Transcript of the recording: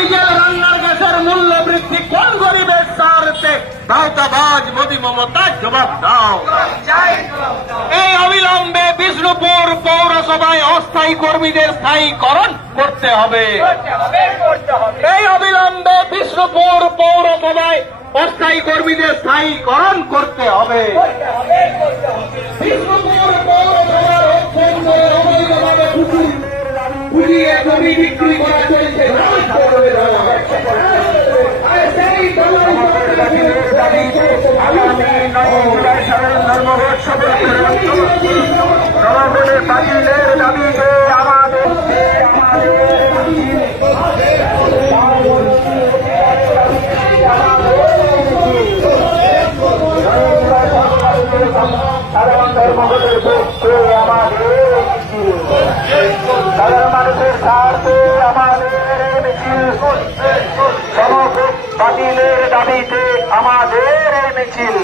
Diesel রান্নার গ্যাসের মূল্য বৃদ্ধি কোন গরিবের স্বার্থে? দাওতাবাজ মোদি মমতা জবাব দাও। এই অবিলম্বে বিষ্ণুপুর পৌরসভায় অস্থায়ী কর্মীদের স্থায়ীকরণ করতে হবে। এই অবিলম্বে বিষ্ণুপুর পৌরসভায় অস্থায়ী কর্মীদের স্থায়ীকরণ করতে হবে। বিষ্ণুপুর পৌরসভার অভ্যন্তরে অবৈধভাবে পুড়িয়ে জমি বিক্রি করা চলছে। আগামী 9 জুলাই সাধারণ মহোৎসব জনগণের বাতিলের দাবিতে আমাদের সাধারণ ধর্মঘটের পক্ষে আমাদের সাধারণ মানুষের স্বার্থে আমাদের মিছিল, সমগ্র বাতিলের দাবিতে আমাদের মিছিল।